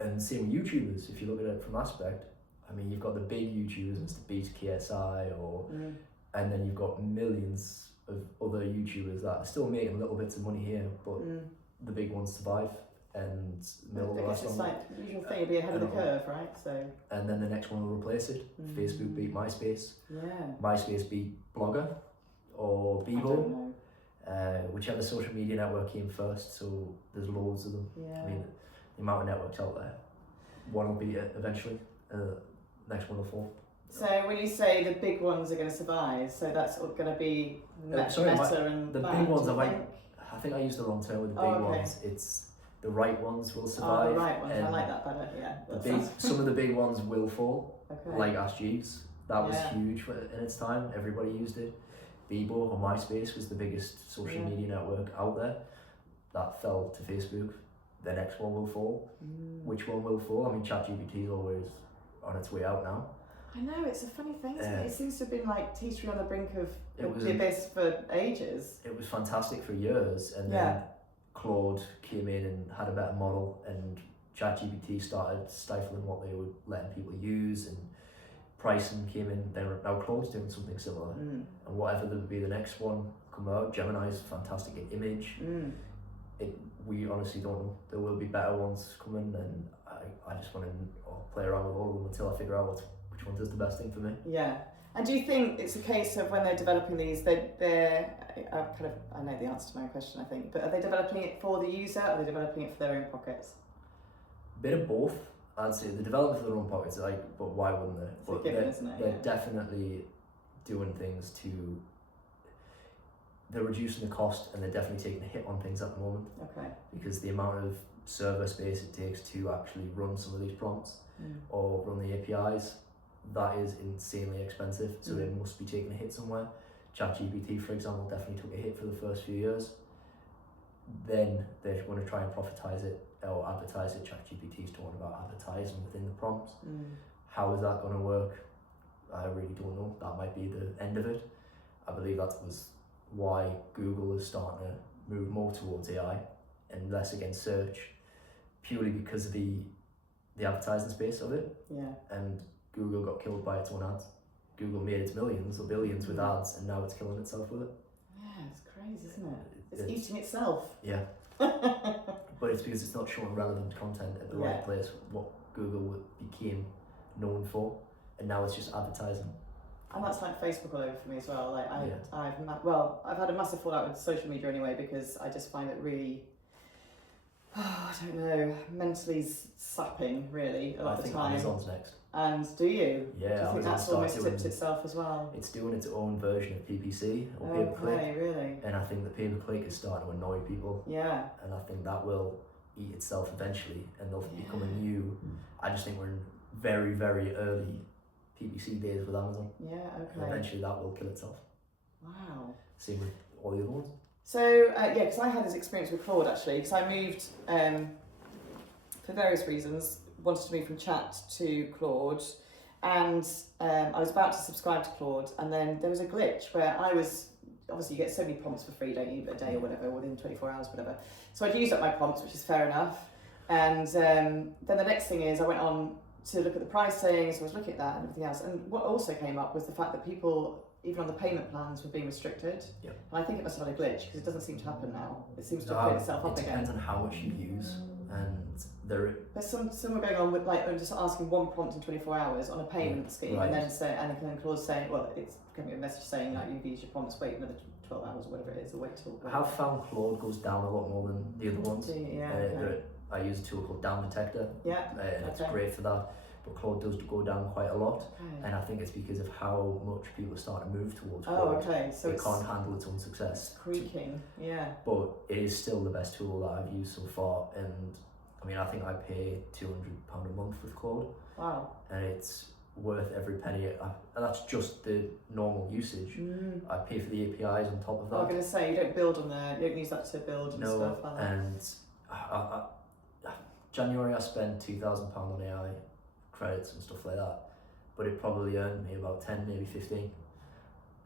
And same with YouTubers. If you look at it from aspect, I mean, you've got the big YouTubers, Mr. Beast, KSI, and then you've got millions of other YouTubers that are still making little bits of money here, but the big ones survive. And I guess it's the usual thing, you'll be ahead of the curve, right? So. And then the next one will replace it. Facebook beat MySpace. Yeah. MySpace beat Blogger or Bebo. Whichever social media network came first, so there's loads of them. Yeah. I mean, the amount of networks out there. One will beat it eventually, next one will fall. So when you say the big ones are going to survive, so that's going to be Meta and the that, big ones are I think I used the wrong term with the big ones. It's the right ones will survive. Oh, the right ones. I like that better. Yeah. Some of the big ones will fall. Okay. Like Ask Jeeves, that was huge in its time. Everybody used it. Bebo or MySpace was the biggest social media network out there. That fell to Facebook. The next one will fall. Which one will fall? I mean, ChatGPT is always on its way out now. I know, it's a funny thing, isn't it? It seems to have been teetering on the brink of the abyss for ages. It was fantastic for years, and then Claude came in and had a better model, and ChatGPT started stifling what they were letting people use, and pricing came in. Now Claude's doing something similar, and whatever will be the next one come out. Gemini's fantastic in image. We honestly don't know. There will be better ones coming, and I just want to play around with all of them until I figure out which one does the best thing for me. Yeah. And do you think it's a case of when they're developing these, I know the answer to my question, I think, but are they developing it for the user, or are they developing it for their own pockets? Bit of both. I'd say the development for their own pockets, but why wouldn't they? It's a given, isn't it? They're definitely doing things they're reducing the cost, and they're definitely taking a hit on things at the moment. Okay. Because the amount of server space it takes to actually run some of these prompts or run the APIs, that is insanely expensive. So they must be taking a hit somewhere. ChatGPT, for example, definitely took a hit for the first few years. Then they're going to try and profitize it or advertise it. ChatGPT is talking about advertising within the prompts. How is that going to work? I really don't know. That might be the end of it. I believe that was why Google is starting to move more towards AI and less against search, purely because of the advertising space of it. Yeah. And Google got killed by its own ads. Google made its millions or billions with ads, and now it's killing itself with it. Yeah, it's crazy, isn't it? It's eating itself. Yeah. But it's because it's not showing relevant content at the right place, what Google became known for, and now it's just advertising. And that's like Facebook all over for me as well. Like I've had a massive fallout with social media anyway, because I just find it really, I don't know, mentally sapping really a lot of the time. I think Amazon's next. And do you? Yeah, do you think that's almost tipped itself as well? It's doing its own version of PPC or pay-per-click. Really? And I think the pay-per-click is starting to annoy people. Yeah. And I think that will eat itself eventually, and they'll become a new. I just think we're in very, very early PPC days with Amazon. Yeah. Okay. And eventually that will kill itself. Wow. Same with all the other ones. So because I had this experience with Claude actually, because I moved for various reasons. Wanted to move from Chat to Claude, and I was about to subscribe to Claude, and then there was a glitch where I was, obviously you get so many prompts for free, don't you, a day or whatever, within 24 hours, whatever. So I'd used up my prompts, which is fair enough, and then the next thing is I went on to look at the pricing, so I was looking at that and everything else, and what also came up was the fact that people, even on the payment plans, were being restricted. Yep. And I think it must have had a glitch, because it doesn't seem to happen now. It seems to have cleared itself up again. It depends on how much you use, and there's some were going on with like just asking one prompt in 24 hours on a payment scheme, right. and then Claude's saying, well, it's going to be a message saying like you've used your prompts, wait another 12 hours or whatever it is, or wait till. I have found Claude goes down a lot more than the other ones. Okay. I use a tool called Down Detector. Yeah. And it's great for that. But Claude does go down quite a lot, and I think it's because of how much people are starting to move towards Claude. Oh, okay. So it can't handle its own success. It's creaking, yeah. But it is still the best tool that I've used so far, and I mean, I think I pay £200 a month with Claude. Wow. And it's worth every penny. And that's just the normal usage. I pay for the APIs on top of that. I was going to say, you don't build on there, you don't use that to build and stuff like that. And January I spent £2,000 on AI credits and stuff like that, but it probably earned me about 10, maybe 15.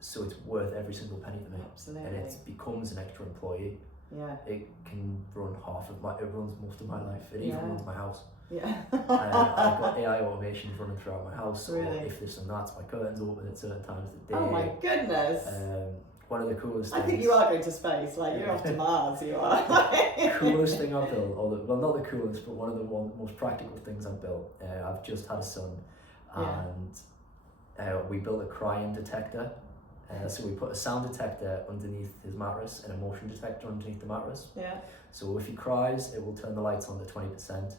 So it's worth every single penny to me. Absolutely. And it becomes an extra employee. Yeah. It can run it runs most of my life. It even runs my house. Yeah. I've got AI automations running throughout my house. Really? Or if this and that, my curtains open at certain times of the day. Oh my goodness. One of the coolest things. I think you are going to space, like you're off to Mars, you are. Coolest thing I've built, well not the coolest, but one of the most practical things I've built. I've just had a son, and we built a crying detector. So we put a sound detector underneath his mattress and a motion detector underneath the mattress. Yeah. So if he cries, it will turn the lights on to 20%.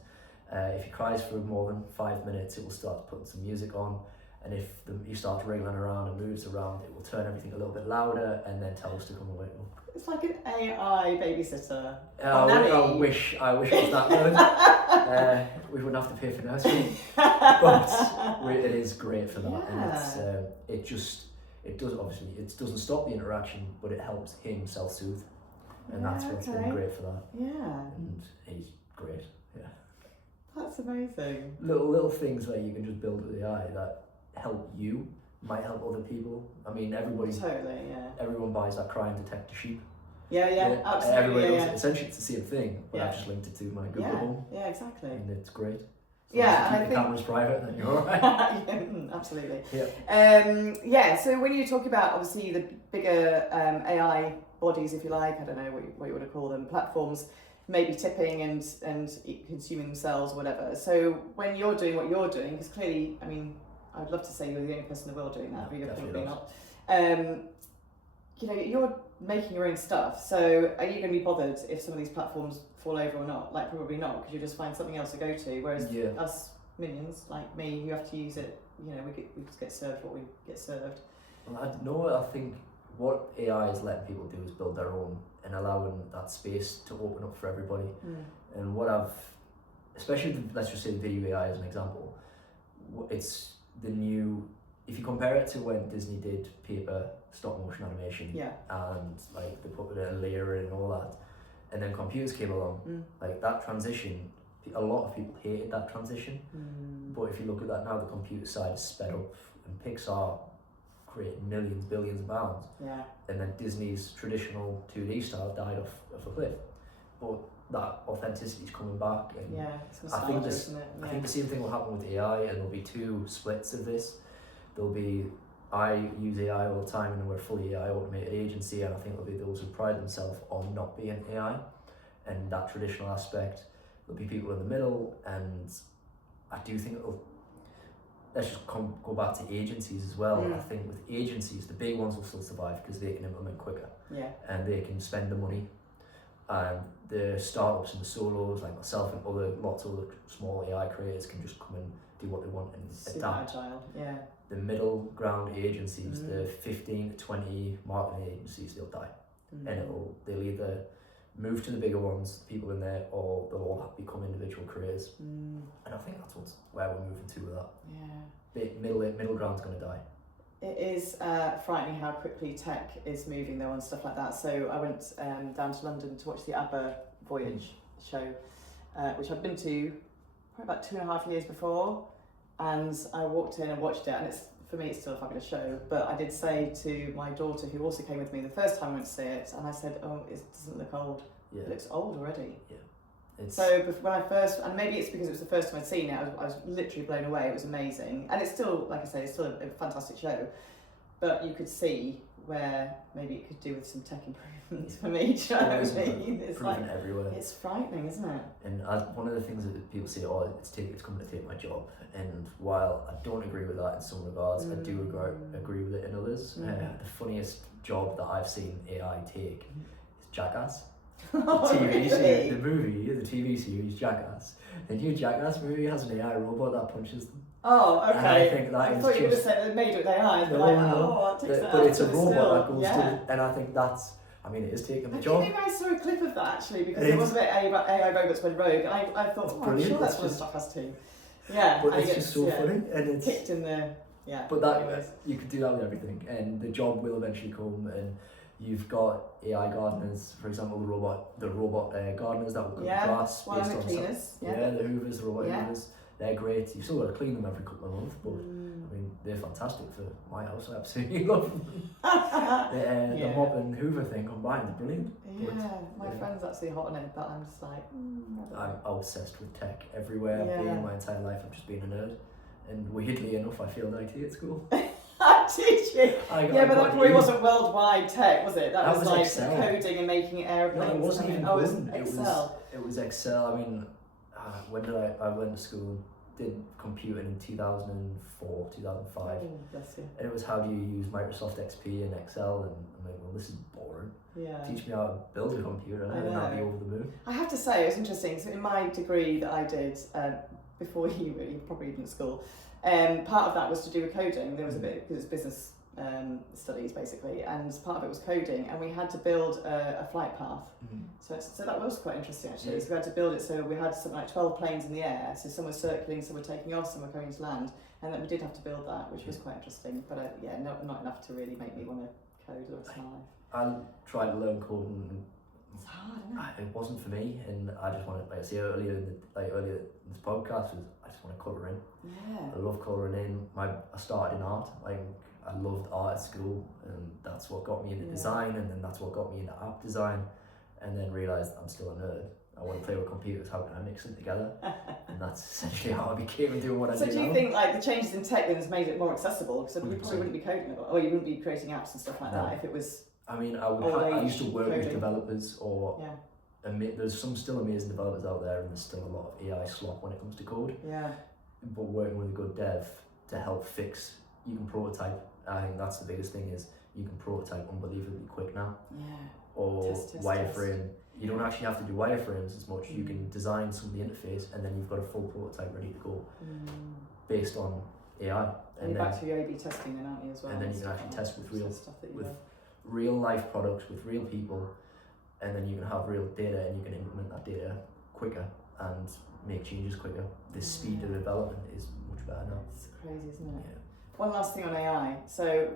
If he cries for more than 5 minutes, it will start putting some music on. And if he starts wriggling around and moves around, it will turn everything a little bit louder and then tell us to come away. It's like an AI babysitter. I wish it was that good. We wouldn't have to pay for nursery, but it is great for that. Yeah. And it doesn't stop the interaction, but it helps him self-soothe, and that's what's been great for that. Yeah. And he's great. Yeah. That's amazing. Little things where you can just build with AI that help you might help other people. I mean, everybody. Totally, yeah. Everyone buys that crying detector sheep. Yeah, absolutely. Everybody does. Essentially, it's the same thing, but I've just linked it to my Google Home. Yeah, exactly. And it's great. So I think the camera's private, then you're alright. Absolutely. Yeah. So when you talk about obviously the bigger AI bodies, if you like, I don't know what you want to call them, platforms, maybe tipping and consuming themselves, whatever. So when you're doing what you're doing, because clearly, I mean, I would love to say you're the only person in the world doing that, but you're probably not. You're making your own stuff. So are you going to be bothered if some of these platforms fall over or not? Like probably not, because you just find something else to go to. Whereas us minions like me, who have to use it, we just get served what we get served. Well, I think what AI is letting people do is build their own and allowing that space to open up for everybody. And especially let's just say the video AI as an example, it's the new if you compare it to when Disney did paper stop motion animation, Yeah. and like they put a layer in and all that, and then computers came along, like that transition, a lot of people hated that transition. But if you look at that now, the computer side is sped up, and Pixar created millions, billions of pounds. Yeah. And then Disney's traditional 2D style died off a cliff. But that authenticity is coming back, and Yeah, it's I think nostalgia, isn't it? I think the same thing will happen with AI, and there'll be two splits of this. There'll be, I use AI all the time, and we're a fully AI automated agency, and I think there'll be those who pride themselves on not being AI, and that traditional aspect. There'll be people in the middle, and I do think it'll. Let's just go back to agencies as well. I think with agencies, the big ones will still survive because they can implement quicker, and they can spend the money. And the startups and the solos, like myself and lots of other small AI creators, can just come and do what they want and super adapt. agile, yeah. The middle ground agencies, the 15 to 20 marketing agencies, they'll die. And they'll either move to the bigger ones, people in there, or they'll all become individual careers. And I think that's where we're moving to with that. Yeah. Middle ground's going to die. It is frightening how quickly tech is moving though and stuff like that. So I went down to London to watch the ABBA Voyage show, which I'd been to probably about 2.5 years before, and I walked in and watched it, and for me it's still a fabulous show. But I did say to my daughter, who also came with me the first time I went to see it, and I said, "Oh, it doesn't look old. Yeah. It looks old already." Yeah. So when I first, and maybe it's because it was the first time I'd seen it, I was literally blown away. It was amazing, and it's still, like I say, it's still a fantastic show. But you could see where maybe it could do with some tech improvements for me. Do you know what I mean? It's like everywhere. It's frightening, isn't it? And one of the things that people say, it's coming to take my job. And while I don't agree with that in some regards, I do agree with it in others. The funniest job that I've seen AI take is Jackass. The TV series, the movie, the TV series Jackass. The new Jackass movie has an AI robot that punches them. Oh, okay. And I think that I thought you would have said they made it with AI. But it's a robot that goes to, and I think that's. I mean, it is taking the job. Maybe I saw a clip of that actually, because there was a bit AI robots went rogue, and I thought, I'm sure that's one of the Jackass team. Yeah, but it's just so funny, and it's kicked in the But that you could do that with everything, and the job will eventually come. And you've got AI gardeners, for example, the robot gardeners that will cut grass based on cleaners. the Hoovers, the robot Hoovers. They're great. You've still got to clean them every couple of months, but I mean, they're fantastic for my house. I absolutely love them. The mop and Hoover thing combined is brilliant. Yeah, my friend's actually hot on it, but I'm just like, I'm obsessed with tech everywhere. I've been my entire life. I've just been a nerd, and weirdly enough, I failed IT at school. Did you? But that probably wasn't worldwide tech, was it? That was like Excel. Coding and making airplanes. No, it wasn't even coding. Excel. It was Excel. I mean, when did I went to school, did computing in 2004, 2005. Oh, bless you. And it was, how do you use Microsoft XP and Excel? And I'm like, well, this is boring. Yeah. Teach me how to build a computer, and I'll be over the moon. I have to say, it was interesting. So in my degree that I did before you were probably even at school, part of that was to do with coding. There was a bit, because it's business studies basically, and part of it was coding, and we had to build a flight path. So that was quite interesting actually. Yeah. So we had to build it, so we had something like 12 planes in the air, so some were circling, some were taking off, some were going to land, and then we did have to build that, which was quite interesting, but not enough to really make me want to code the rest of my life. I tried to learn coding, and it's hard, isn't it? It wasn't for me, and I just wanted, like I say earlier in this podcast, I just want to colour in. Yeah. I love colouring in. I started in art. I loved art at school, and that's what got me into design, and then that's what got me into app design, and then realised I'm still a nerd. I want to play with computers. How can I mix them together? And that's essentially how I became doing what I do now. So do you think like the changes in tech then has made it more accessible? Because you probably wouldn't be coding about, or you wouldn't be creating apps and stuff like that if it was. I mean, I used to work with developers, or there's some still amazing developers out there, and there's still a lot of AI slop when it comes to code. Yeah. But working with a good dev to help fix, you can prototype. I think that's the biggest thing, is you can prototype unbelievably quick now. Yeah. Or wireframe. You don't actually have to do wireframes as much. You can design some of the interface, and then you've got a full prototype ready to go based on AI. And you're back to your A/B testing then, aren't you, as well? And then you can actually test with real life products, with real people, and then you can have real data, and you can implement that data quicker and make changes quicker. The speed of development is much better now. It's crazy, isn't it? Yeah. one last thing on AI. So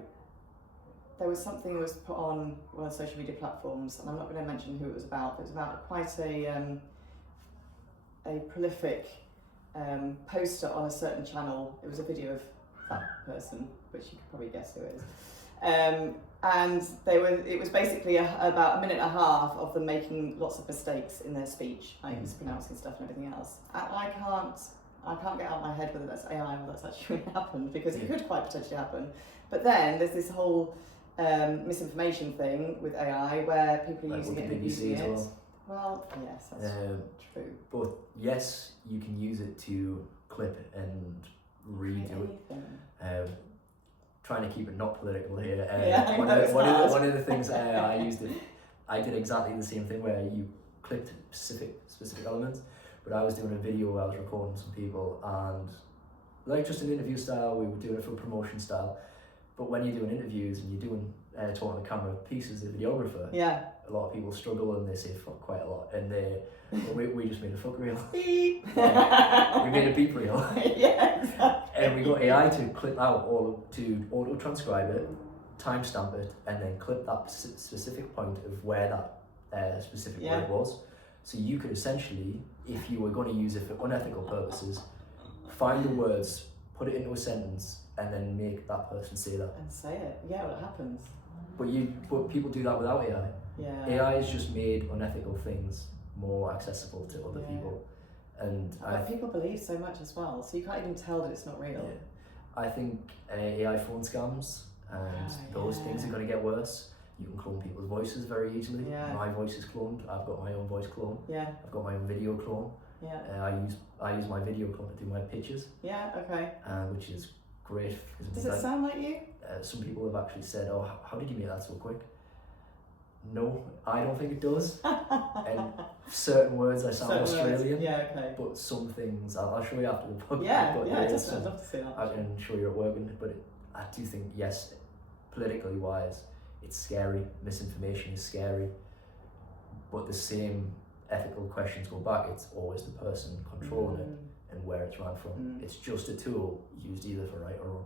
there was something that was put on one of the social media platforms, and I'm not going to mention who it was about. It was about quite a prolific poster on a certain channel. It was a video of that person, which you could probably guess who it is. And it was basically about a minute and a half of them making lots of mistakes in their speech, like mispronouncing stuff and everything else. I can't get out of my head whether that's AI or that's actually happened, because it could quite potentially happen. But then there's this whole misinformation thing with AI where people are using it and abusing it. Well, yes, that's true. But yes, you can use it to clip and redo it. Trying to keep it not political here. One of the things I used it, I did exactly the same thing where you clipped specific elements. But I was doing a video where I was recording some people, and like just an interview style, we were doing it for promotion style. But when you're doing interviews and you're doing talking to camera pieces, the videographer, a lot of people struggle and they say fuck quite a lot, and we just made a fuck reel. Beep. We made a beep reel. Exactly. And we got AI to clip out to auto transcribe it, timestamp it, and then clip that specific point of where that specific word was. So you could essentially, if you were going to use it for unethical purposes, find the words, put it into a sentence, and then make that person say that. And say it. Yeah, well, it happens. But people do that without AI. Yeah. AI has just made unethical things more accessible to other people. And but people believe so much as well, so you can't even tell that it's not real. Yeah. I think AI phone scams and those things are going to get worse. You can clone people's voices very easily. Yeah. My voice is cloned. I've got my own voice clone. Yeah. I've got my own video clone. Yeah. I use my video clone to do my pitches. Yeah. Okay. Which is great. Does it sound like you? Some people have actually said, "Oh, how did you make that so quick?" No, I don't think it does. And certain words I sound Australian. Yeah. Okay. But some things I'll show you after the podcast. Yeah. I'd love to see that. I can show you it working. But I do think, yes, politically wise, it's scary. Misinformation is scary. But the same ethical questions go back. It's always the person controlling it and where it's run from. It's just a tool used either for right or wrong.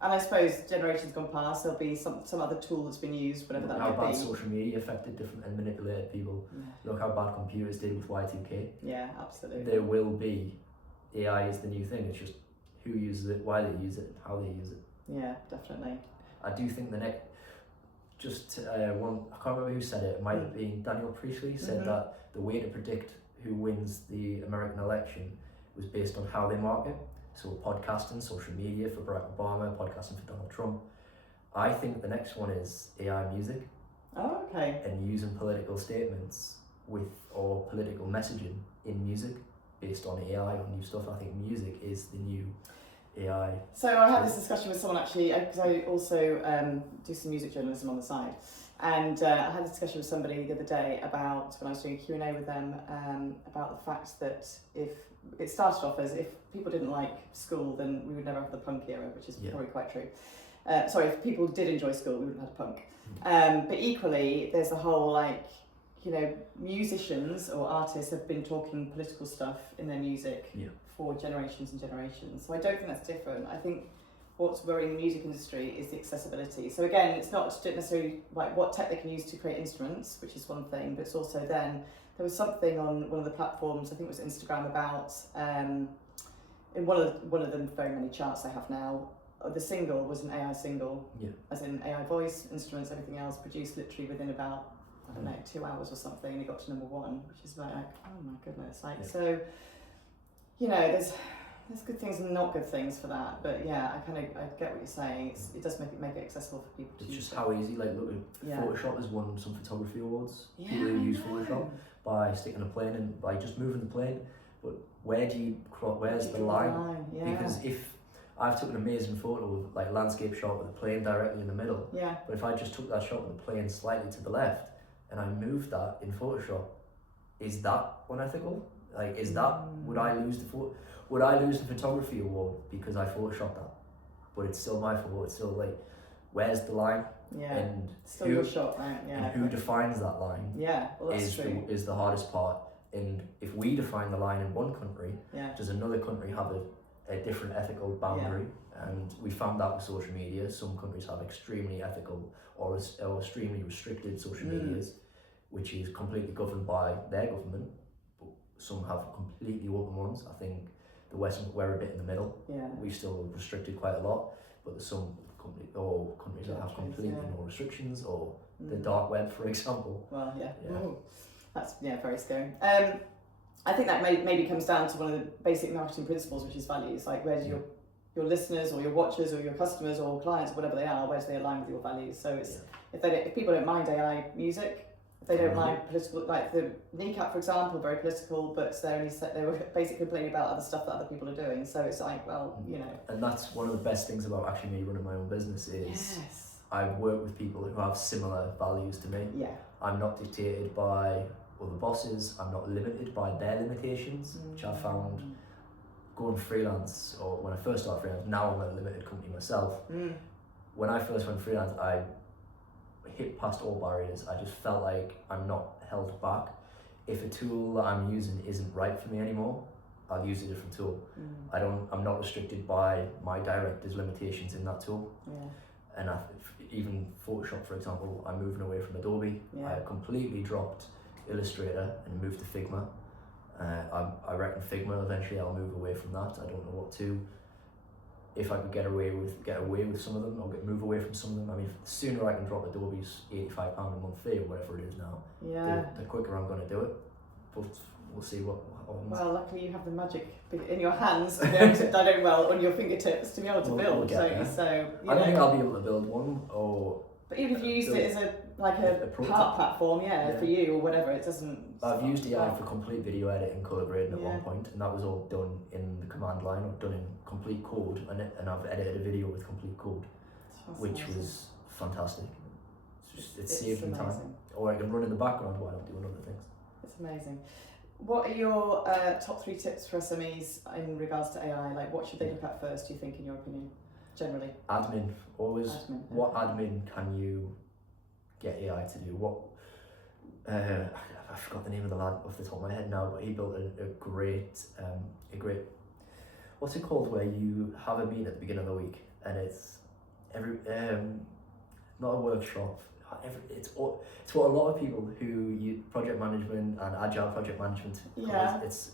And I suppose generations gone past, there'll be some other tool that's been used, whatever that might be. How bad social media affected different and manipulated people. Yeah. Look how bad computers did with Y2K. Yeah, absolutely. There will be, AI is the new thing. It's just who uses it, why they use it, how they use it. Yeah, definitely. I do think the next, one, I can't remember who said it. It might have been Daniel Priestley said that the way to predict who wins the American election was based on how they market. So podcasting, social media for Barack Obama, podcasting for Donald Trump. I think the next one is AI music. Oh, okay. And using political statements or political messaging in music based on AI or new stuff. I think music is the new AI. So I had this discussion with someone actually, because I also do some music journalism on the side. And I had a discussion with somebody the other day about, when I was doing a Q&A with them, about the fact that if it started off as if people didn't like school, then we would never have the punk era, which is probably quite true. Sorry, if people did enjoy school, we wouldn't have punk. But equally, there's the whole musicians or artists have been talking political stuff in their music for generations and generations. So I don't think that's different. I think what's worrying the music industry is the accessibility. So again, it's not necessarily like what tech they can use to create instruments, which is one thing, but it's also then, there was something on one of the platforms, I think it was Instagram, about in one of the very many charts they have now, the single was an AI single, as in AI voice, instruments, everything else, produced literally within about, I don't know, 2 hours or something, and it got to number 1, which is like, oh my goodness. So, there's good things and not good things for that, but I get what you're saying. It does make it accessible for people to use. It's just how easy, look at Photoshop has won some photography awards. People who use Photoshop by sticking a plane and by just moving the plane, but where's the line? Because if I've took an amazing photo of landscape shot with the plane directly in the middle, but if I just took that shot with the plane slightly to the left and I moved that in Photoshop, is that unethical? Is that, would I lose the photography award because I photoshopped that? But it's still my photo. It's still where's the line? Yeah. And still your shot, right? Yeah. And who defines that line? Yeah. Well, that's true. Is the hardest part. And if we define the line in one country, does another country have a different ethical boundary, and we found that with social media. Some countries have extremely ethical or extremely restricted social medias, which is completely governed by their government, but some have completely open ones. I think the West, we're a bit in the middle. We still restricted quite a lot, but there's some countries that have completely no restrictions, or the dark web, for example. Well, Ooh, that's very scary. I think that maybe comes down to one of the basic marketing principles, which is values. Like, where do your listeners or your watchers or your customers or clients, whatever they are, where do they align with your values? So it's if people don't mind AI music, if they don't mind political, like the Kneecap, for example, very political, but they were basically complaining about other stuff that other people are doing. So it's like, well, you know. And that's one of the best things about actually me running my own business is I work with people who have similar values to me. I'm not dictated by other bosses. I'm not limited by their limitations, which I found going freelance, or when I first started freelance. Now I'm a limited company myself. When I first went freelance, I hit past all barriers. I just felt like I'm not held back. If a tool that I'm using isn't right for me anymore, I'll use a different tool. I'm not restricted by my director's limitations in that tool. And even Photoshop, for example, I'm moving away from Adobe. I completely dropped Illustrator and moved to Figma. I reckon Figma, eventually I'll move away from that. I don't know what to. If I could get away with some of them, or move away from some of them. I mean, the sooner I can drop Adobe's £85 a month fee, or whatever it is now, the quicker I'm going to do it. But we'll see what happens. Well, luckily you have the magic in your hands, to be able to, on your fingertips, to be able to build. So I don't think I'll be able to build one, but even if you used it as a part platform, for you or whatever, it doesn't. I've used AI for complete video editing, colour grading at one point, and that was all done in the command line, or done in complete code, and I've edited a video with complete code, which was fantastic. It saved me time, or I can run in the background while I'm doing other things. It's amazing. What are your top 3 tips for SMEs in regards to AI? Like, what should they look at first, do you think, in your opinion, generally? Admin, always. What admin can you get AI to do? I forgot the name of the lad off the top of my head now, but he built a great, what's it called, where you have a meeting at the beginning of the week, and it's not a workshop. It's what a lot of people who use project management and agile project management. It's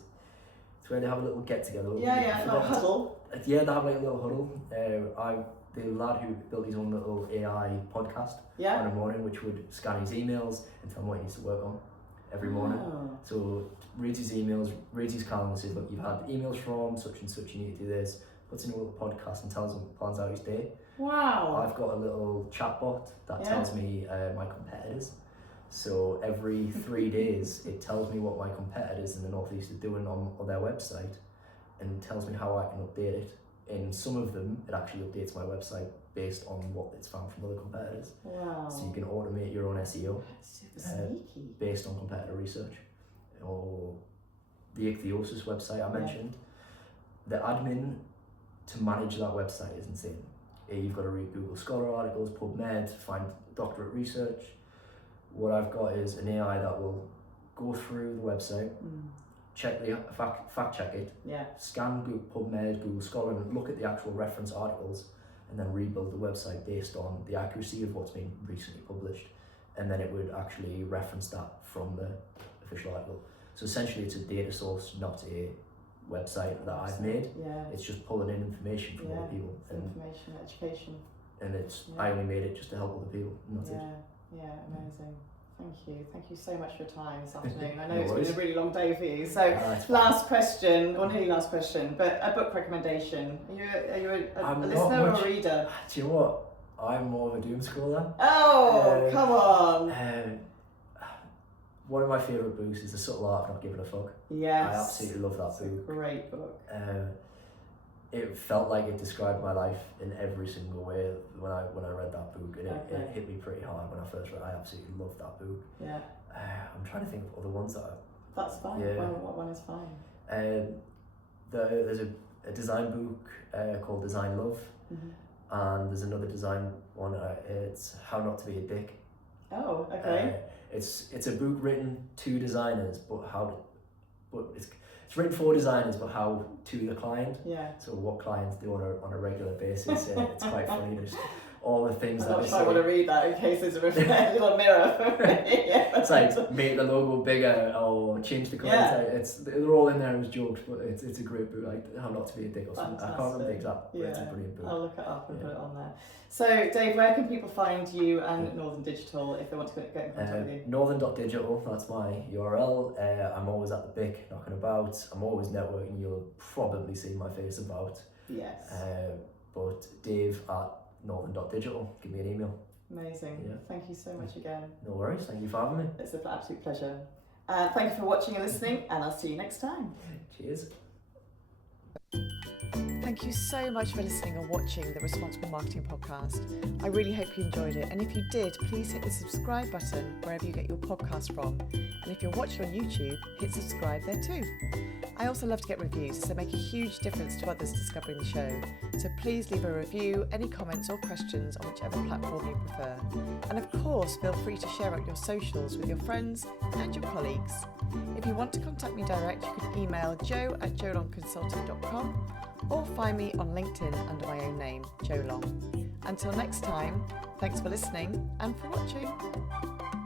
where they have a little get together. Like a huddle. They have like a little huddle. The lad who built his own little AI podcast on a morning, which would scan his emails and tell him what he needs to work on every morning. So reads his emails, reads his calendar, says, look, you've had emails from such and such, you need to do this, puts in a little podcast and plans out his day. Wow. I've got a little chatbot that tells me my competitors. So every 3 days, it tells me what my competitors in the Northeast are doing on their website, and tells me how I can update it. In some of them, it actually updates my website based on what it's found from other competitors. Wow. So you can automate your own SEO. That's super sneaky. Based on competitor research. Or the Ichthyosis website I mentioned. The admin to manage that website is insane. You've got to read Google Scholar articles, PubMed, find doctorate research. What I've got is an AI that will go through the website, check the fact check it, scan Google, PubMed, Google Scholar, and look at the actual reference articles, and then rebuild the website based on the accuracy of what's been recently published, and then it would actually reference that from the official article. So essentially, it's a data source, not a website that I've made. It's just pulling in information from other people. Information, education. And I only made it just to help other people, and that's it. Amazing. Thank you so much for your time this afternoon. I know it's been a really long day for you. So last question, or nearly last question, but a book recommendation. Are you a listener or a reader? Do you know what? I'm more of a doom scroller. Oh, come on. One of my favourite books is The Subtle Art of Not Giving a Fuck. Yes. I absolutely love that book. A great book. It felt like it described my life in every single way when I read that book, and it hit me pretty hard when I first read it. I absolutely loved that book. I'm trying to think of other ones that That's fine. What one is fine? There's a design book called Design Love, and there's another design one. It's How Not to Be a Dick. Oh, okay. It's a book written to designers, but but it's written for designers, but how to the client. Yeah. So what clients do on a regular basis. It's quite funny. There's all the things I'm that not they sure say. I want to read that in case there's a little mirror for me. Yeah. It's like make the logo bigger or change the colours. Yeah. They're all in there as jokes, but it's a great book. Like How Not to Be a Dick or something. I can't remember the exact, but it's a brilliant book. I'll look it up and put it on there. So Dave, where can people find you and Northern Digital if they want to get in contact with you? Northern.digital, that's my URL. I'm always at the BIC knocking about. I'm always networking. You'll probably see my face about. Yes. But Dave at northern.digital, give me an email. Amazing. Yeah. Thank you so much again. No worries. Thank you for having me. It's an absolute pleasure. Thank you for watching and listening, and I'll see you next time. Cheers. Thank you so much for listening and watching the Responsible Marketing Podcast. I really hope you enjoyed it, and if you did, please hit the subscribe button wherever you get your podcast from. And if you're watching on YouTube, hit subscribe there too. I also love to get reviews, as they make a huge difference to others discovering the show. So please leave a review, any comments or questions on whichever platform you prefer. And of course, feel free to share out your socials with your friends and your colleagues. If you want to contact me direct, you can email joe@jolongconsulting.com or find me on LinkedIn under my own name, Joe Long. Until next time, thanks for listening and for watching.